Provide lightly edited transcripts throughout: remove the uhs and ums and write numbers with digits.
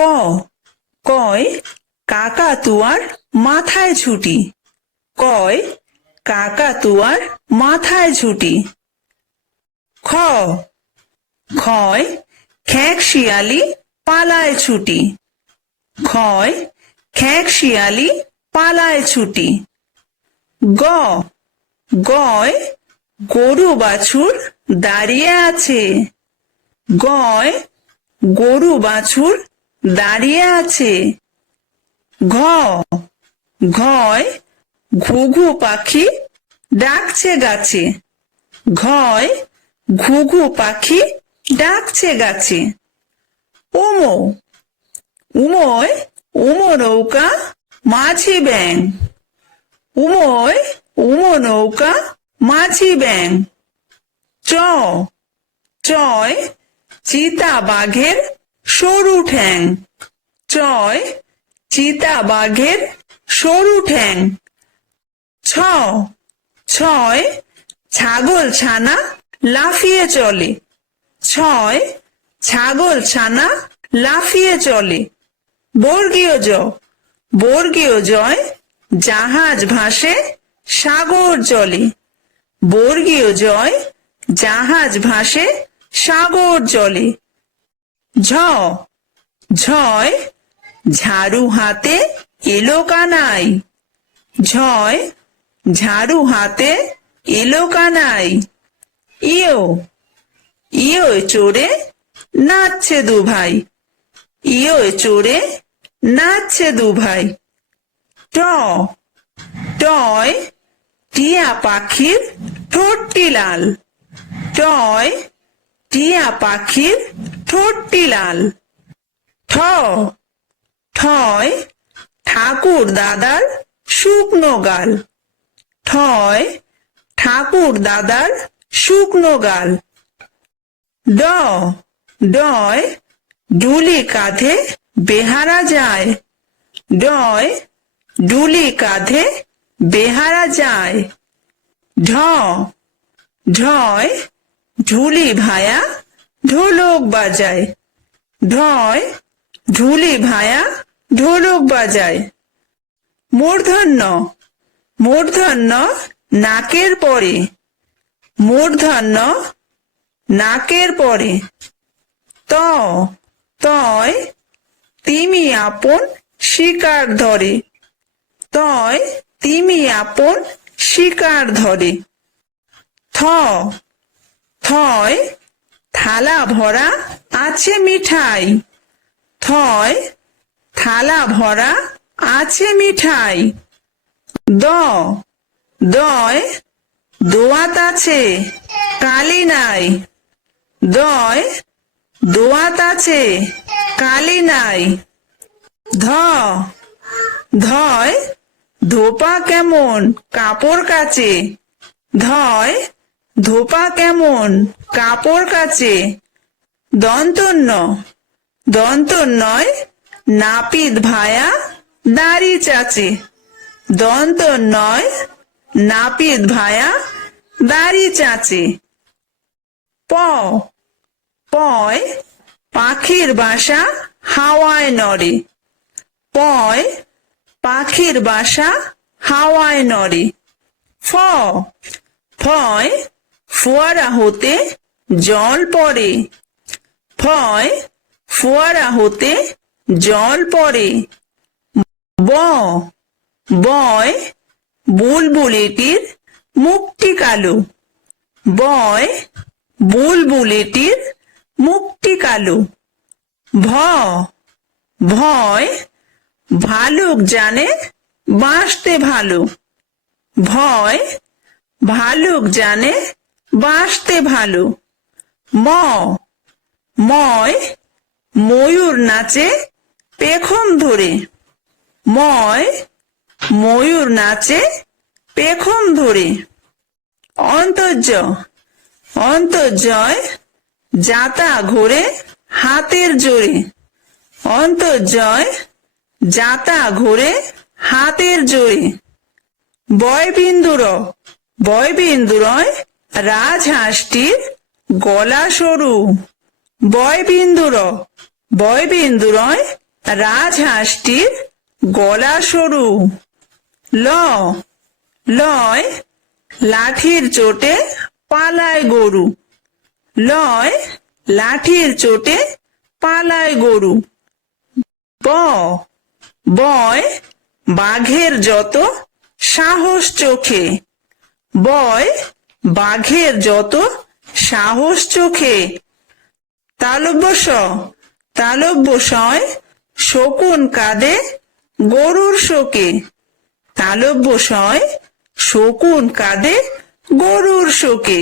ক, কয় কাকাতুয়ার মাথায় ছুটি। কয় কাকাতুয়ার মাথায় ছুটি। খ, খয় খেক শিয়ালি পালায় ছুটি। খয় খেক শিয়ালি পালায় ছুটি। গ, গয় গরু বাছুর দাঁড়িয়ে আছে। গয় গরু বাছুর দাঁড়িয়ে আছে। ঘ, ঘয় ঘুঘু পাখি ডাকছে গাছে। ঘয় ঘুঘু পাখি ডাকছে গাছে। উমো, উময় উমো নৌকা মাঝি ব্যাং। উময় উমো নৌকা মাঝি ব্যাং। চ, চয় চিতা বাঘের সরু ঠ্যাং। চয় চিতা বাঘের সরু ঠ্যাং। ছ, ছয় ছাগল ছানা লাফিয়ে চলে। ছয় ছাগল ছানা লাফিয়ে চলে। বর্গীয় জ, বর্গীয় জয় জাহাজ ভাসে সাগর জলে। বর্গীয় জয় জাহাজ ভাসে সাগর জলে। ঝ, ঝয় ঝাড়ু হাতে এলো কানাই। ঝয় ঝাড়ু হাতে এলো কানাই। ইয়ো, ইয়ো চড়ে নাচছে দু ভাই। ইয়ো চড়ে নাচছে দু ভাই। ট, টয় টিয়া পাখির ঠোঁটটি লাল। টয় টিয়া পাখির ঠোঁটটি লাল। ঠ, ঠয় ঠাকুর দাদার শুকনো গাল। ঠয় ঠাকুর দাদার শুকনো গাল। ড, ডয় ডুলি কাঁধে বেহারা যায়। ডয় ডুলি কাঁধে বেহারা যায়। ঢ, ঢয় ঢুলি ভায়া ঢোলক বাজায়। ঢয় ঢুলি ভায়া ঢোলক বাজায়। মূর্ধন্য, মূর্ধন্য নাকের পরে। মূর্ধন্য নাকের পরে। ত, তয় তিমি আপন শিকার ধরে। তয় তিমি আপন শিকার ধরে। থ, থয় থালা ভরা আছে মিঠাই। থয় থালা ভরা আছে মিঠাই। দ, দয় দোয়াত আছে কালি নাই। দয় দোয়াত আছে কালি নাই। ধ, ধয় ধোপা কেমন কাপড় কাচে। ধয় ধোপা কেমন কাপড় কাচে। দন্তন্য, দন্তন্যয় নাপিত ভায়া দাড়ি চাচে। দন্তন্যয় নাপিত ভায়া দাড়ি চাচে। প, পয় পাখির বাসা হাওয়ায় নড়ে। পয় পাখির বাসা হাওয়ায় নড়ে। ফ, ফয় ফোয়ারা হতে জল পড়ে। ফয় ফোয়ারা হতে জল পড়ে। ব, বয় বুলবুলিটির মুখটি কালো। বয় বুলবুলিটির মুখটি কালো। ভ, ভয় ভালুক জানে বাঁচতে ভালো। ভয় ভালুক জানে বাঁচতে ভালো। ম, ময় ময়ূর নাচে পেখম ধরে। ময় ময়ূর নাচে পেখম ধরে। অন্তর্য, অন্তর্জয় যাতা ঘোরে হাতের জোরে। অন্তর্জয় যাতা ঘোরে হাতের জোরে। বয়বিন্দুর, বয়বিন্দুরয় রাজহাঁসটির গলা সরু। বয়বিন্দুর, বয়বিন্দুরয় রাজহাঁসটির গলা সরু। ল লয় লাঠির চোটে পালায় গরু। লয় লাঠির চোটে পালায় গরু। ব বয় বাঘের যত সাহস চোখে। বয় বাঘের যত সাহস চোখে। তালব্য স তালব্য সয় শকুন কাঁদে গরুর শোকে। তালব্য সয় শকুন কাঁদে গরুর শোকে।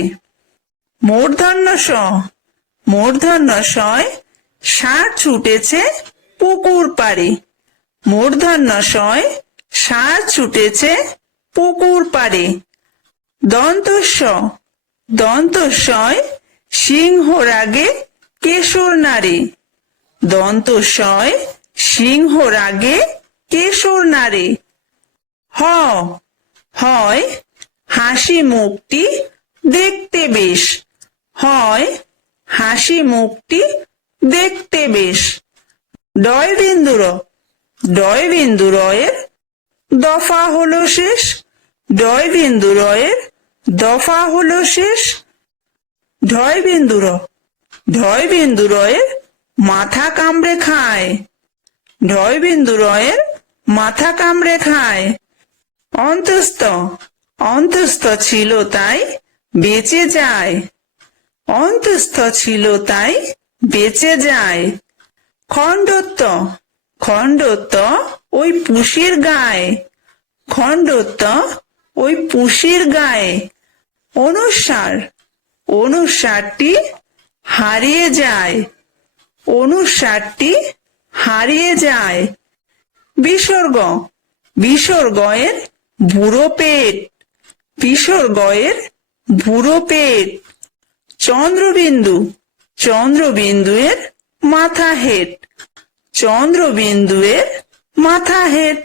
মূর্ধন্য স মূর্ধন্য সয় ষাঁড় ছুটেছে পুকুর পাড়ে। মূর্ধন্য সয় ষাঁড় ছুটেছে পুকুর পাড়ে। দন্তস্ব দন্তস্বয় সিংহ রাগে কেশর নাড়ে। দন্তস্বয় সিংহ রাগে কেশর নাড়ে। হ হয় হাসি মুখটি দেখতে বেশ। হয় হাসি মুখটি দেখতে বেশ। ডয় বিন্দু র ডয় বিন্দু রয়ের দফা হলো শেষ। ডয় বিন্দু রয়ের দফা হলো শেষ। ঢয় বিন্দু র ঢয় বিন্দু রয়ের মাথা কামড়ে খায়। ঢয় বিন্দু রয়ের মাথা কামড়ে খায়। অন্তস্থ অন্তস্থ ছিল তাই বেঁচে যায়। অন্তস্থ ছিল তাই বেঁচে যায়। খণ্ডত্ব খণ্ডত্ব ওই পুষির গায়ে। খণ্ডত্ব ওই পুষির গায়ে। অনুসার অনুসারটি হারিয়ে যায়। অনুসারটি হারিয়ে যায়। বিসর্গ বিসর্গয়ের বুড়ো পেট। বিসর্গয়ের বুড়ো পেট। চন্দ্রবিন্দু চন্দ্রবিন্দুয়ের মাথা হেট। চন্দ্রবিন্দুয়ের মাথা হেট।